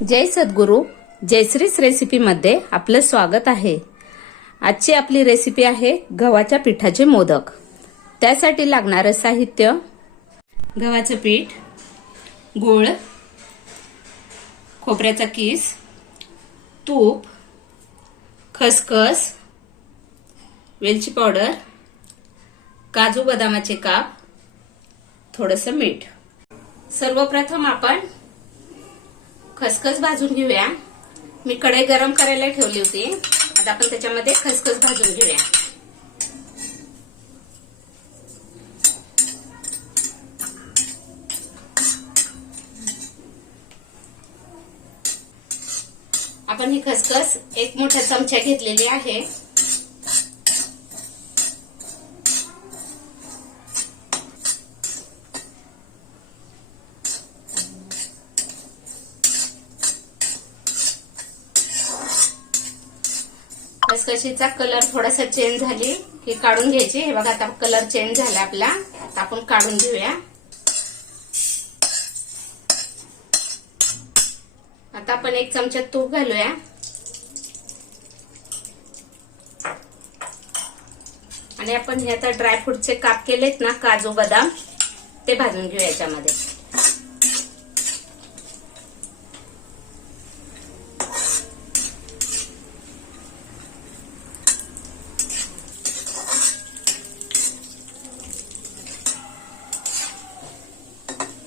जय सद्गुरू. जयश्रीच रेसिपीमध्ये आपलं स्वागत आहे. आजची आपली रेसिपी आहे गव्हाच्या पिठाचे मोदक. त्यासाठी लागणारं साहित्य: गव्हाचं पीठ, गूळ, खोबऱ्याचा कीस, तूप, खसखस, वेलची पावडर, काजू बदामाचे काप, थोडंसं मीठ. सर्वप्रथम आपण खसखस भाजून घेऊया. मी कढई गरम करायला ठेवली होती. आता आपण त्याच्यामध्ये खसखस भाजून घेऊया. आपण ही खसखस एक मोठा चमचा घेतलेली आहे. खसखशीचा कलर थोडासा चेंज झाली की काढून घ्यायची. हे बघा, आता कलर चेंज झाला आपला. आता आपण काढून घेऊया. आता आपण एक चमचा तूप घालूया. आणि आपण हे आता ड्रायफ्रूटचे काप केलेत ना, काजू बदाम, ते भाजून घेऊया याच्यामध्ये.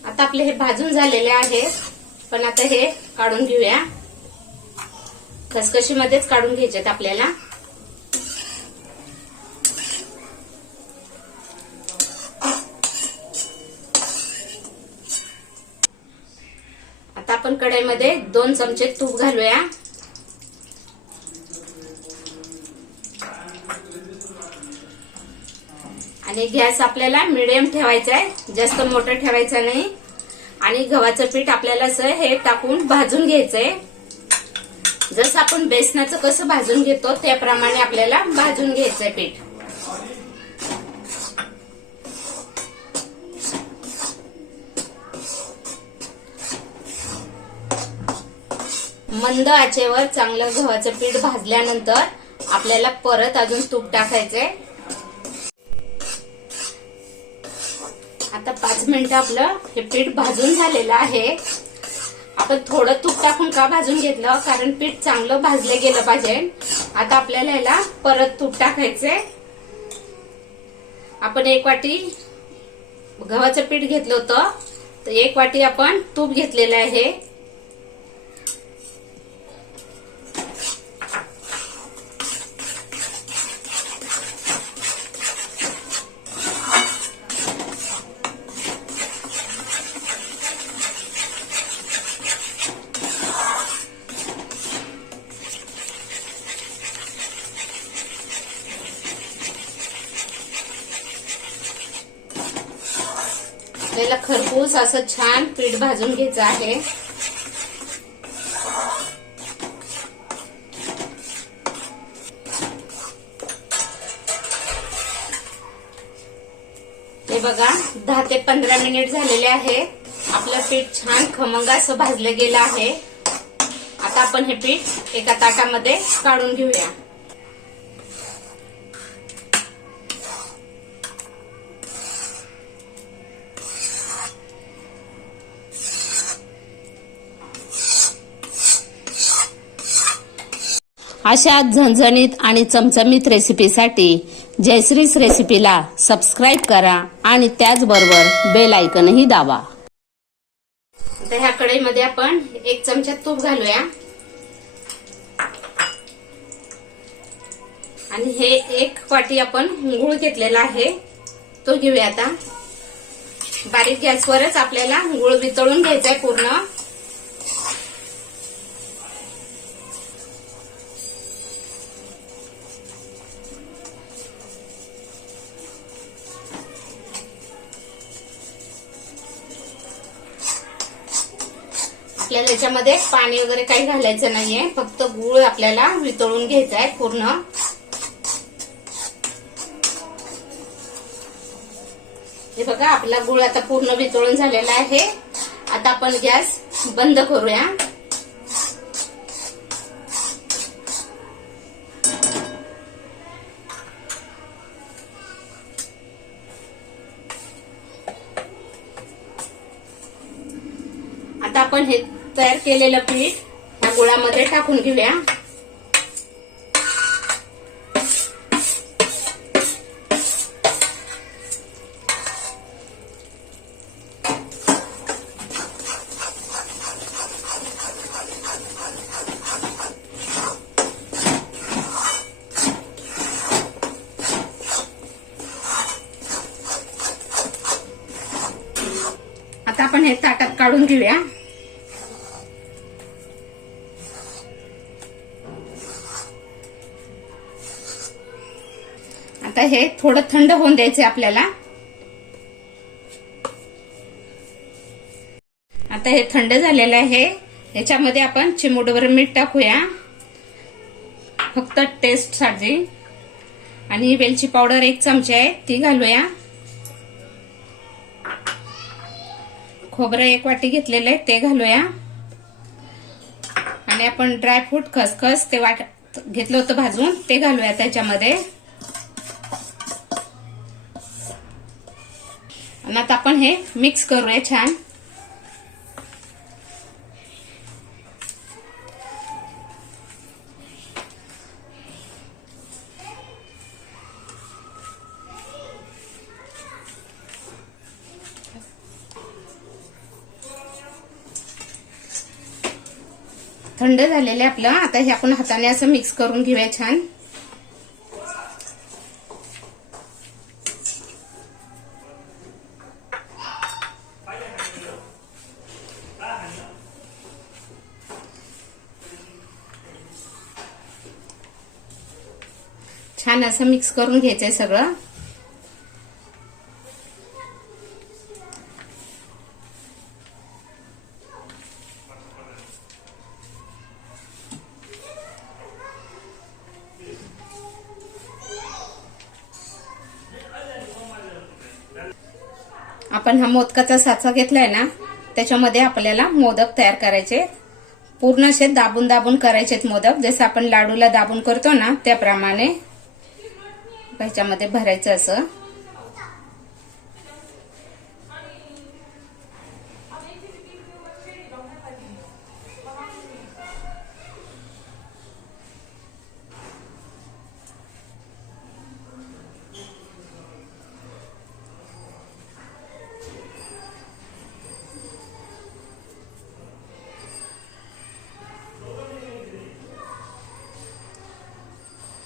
आता आपले हे भाजून झालेले आहेत. पण आता हे काढून घेऊया. खसखशीमध्येच काढून घ्यायचेत आपल्याला. आता आपण कढईमध्ये 2 चमचे तूप घालूया. आणि गॅस आपल्याला मिडियम ठेवायचा आहे, जास्त मोठं ठेवायचं नाही. आणि गव्हाचं पीठ आपल्याला असं हे टाकून भाजून घ्यायचंय. जसं आपण बेसनाचं कसं भाजून घेतो त्याप्रमाणे आपल्याला भाजून घ्यायचंय पीठ. मंद आचेवर चांगलं गव्हाचं पीठ भाजल्यानंतर आपल्याला परत अजून तूप टाकायचंय. आता 5 मिनिटं आपलं हे पीठ भाजून झालेलं आहे. आपण थोडं तूप टाकून का भाजून घेतलं, कारण पीठ चांगलं भाजलं गेलं पाहिजे. आता आपल्याला ह्याला परत तूप टाकायचंय. आपण 1 वाटी गव्हाचं पीठ घेतलं होतं, तर 1 वाटी आपण तूप घेतलेलं आहे. आपल्याला खरपूस असं छान पीठ भाजून घ्यायचं आहे. हे बघा, 10 ते 15 मिनिट झालेले आहे. आपलं पीठ छान खमंग असं भाजलं गेलं आहे. आता आपण हे पीठ एका ताटामध्ये काढून घेऊया. अशा झणझणीत आणि चमचमीत रेसिपीसाठी जयश्रीच रेसिपीला सबस्क्राईब करा आणि त्याचबरोबर बेल आयकनही दाबा. आता ह्या कढईमध्ये आपण 1 चमचा तूप घालूया. आणि हे 1 वाटी आपण गूळ घेतलेला आहे, तो घेऊया. आता बारीक गॅसवरच आपल्याला गूळ वितळून घ्यायचा आहे पूर्ण. आपल्याला याच्यामध्ये पाणी वगैरे काही घालायचं नाहीये, फक्त गूळ आपल्याला वितळून घ्यायचा आहे पूर्ण. हे बघा, आपला गूळ आता पूर्ण वितळून झालेला आहे. आता आपण गॅस बंद करूया. आपण हे तयार केलेलं पीठ या गुळामध्ये टाकून घेऊया. आता आपण हे ताटात काढून घेऊया. आता हे थोडं थंड होऊन द्यायचे आपल्याला. आता हे थंड झालेलं आहे. याच्यामध्ये आपण चिमूटभर मीठ टाकूया, फक्त टेस्ट साठी. आणि वेलची पावडर 1 चमचा आहे ती घालूया. खोबरं 1 वाटी घेतलेलं आहे ते घालूया. आणि आपण ड्रायफ्रूट खसखस ते घेतलं होतं भाजून ते घालूया त्याच्यामध्ये. आणि आता आपण हे मिक्स करूया छान. थंड झालेले आपलं. आता हे आपण हाताने असं मिक्स करून घेऊया छान. छान असं मिक्स करून घ्यायचंय सगळं. आपण हा मोदकाचा साचा घेतलाय ना, त्याच्यामध्ये आपल्याला मोदक तयार करायचे. पूर्ण असे दाबून दाबून करायचेत मोदक, जसं आपण लाडूला दाबून करतो ना त्याप्रमाणे ह्याच्यामध्ये भरायचं असं.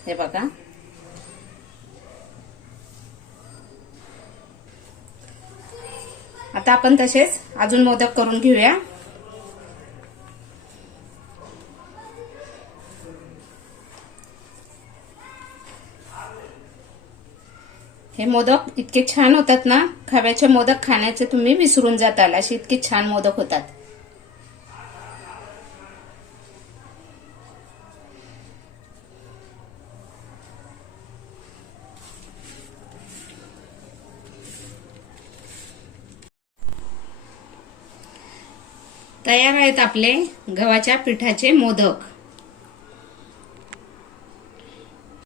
हे बघा. आता आपण तसेच अजून मोदक करून घेऊया. हे मोदक इतके छान होतात ना, खव्याचे मोदक खाण्याचे तुम्ही विसरून जाताल, असे इतके छान मोदक होतात. तयार आहेत आपले गव्हाच्या पिठाचे मोदक.